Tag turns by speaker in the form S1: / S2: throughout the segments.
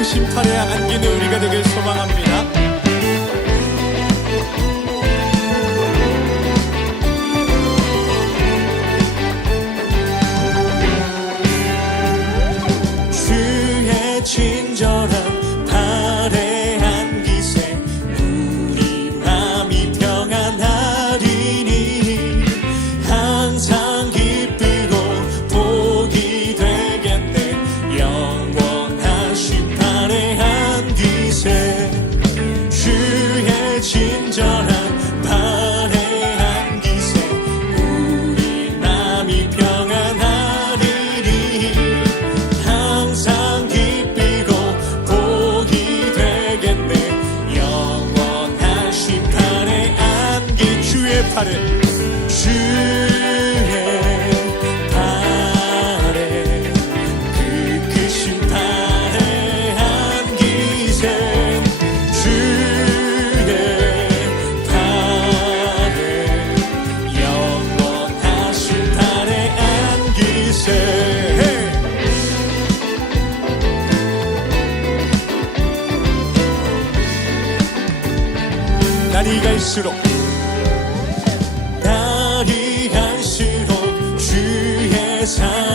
S1: 그 심판에 안기는 우리가 되길 소망합니다. 발을
S2: 주의 그 크신 발에 안기세 주의 발에 영원하신 발에 안기세.
S1: 난 이갈수록
S2: time.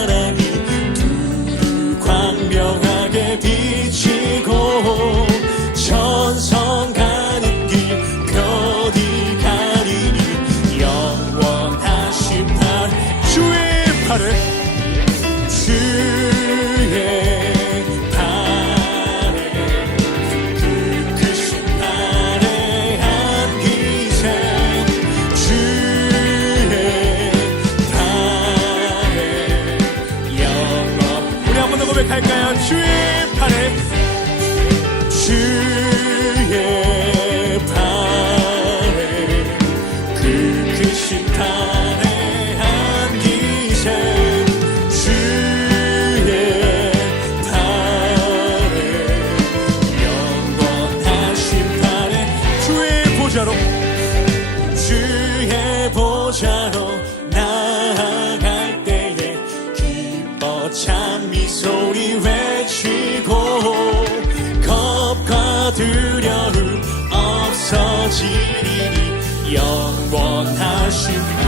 S2: 이루어지리니 영원하신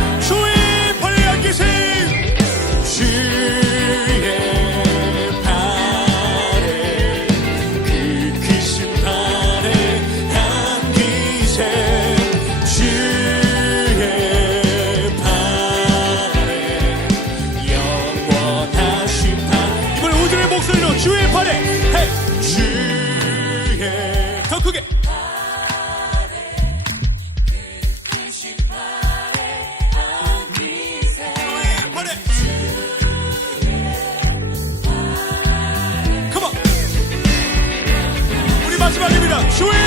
S1: Swing!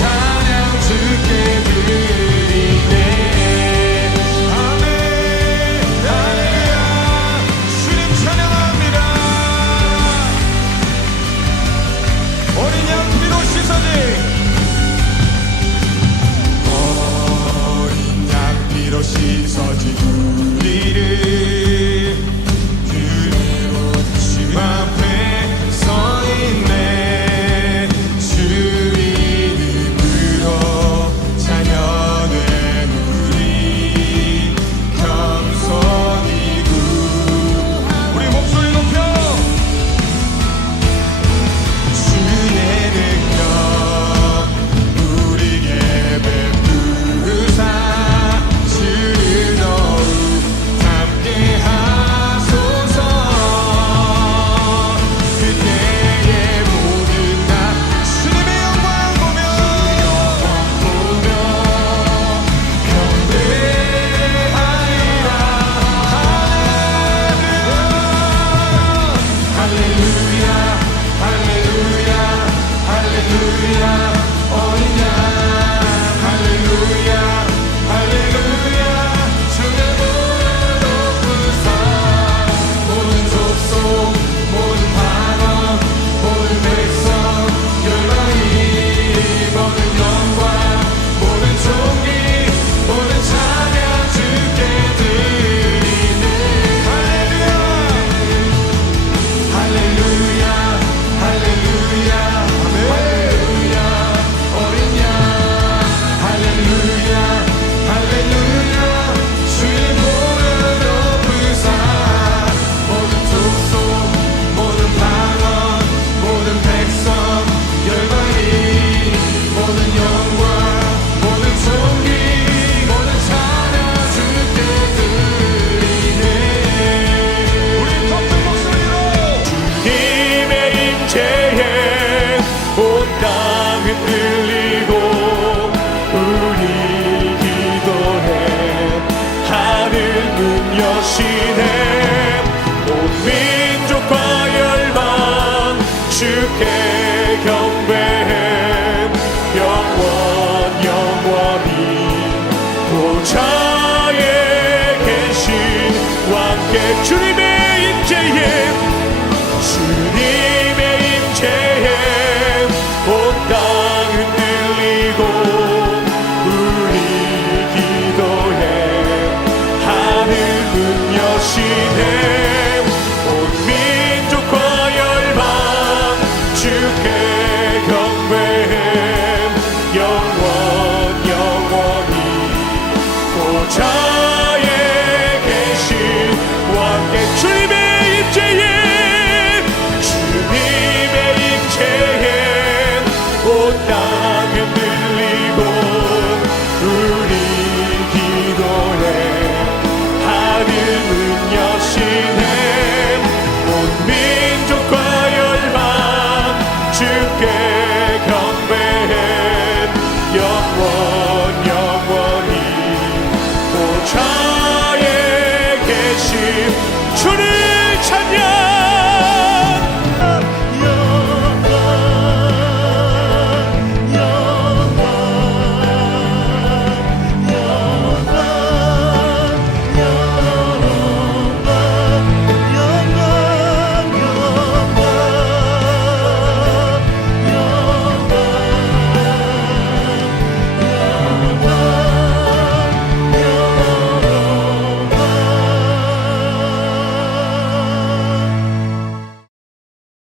S3: time.
S4: 여시네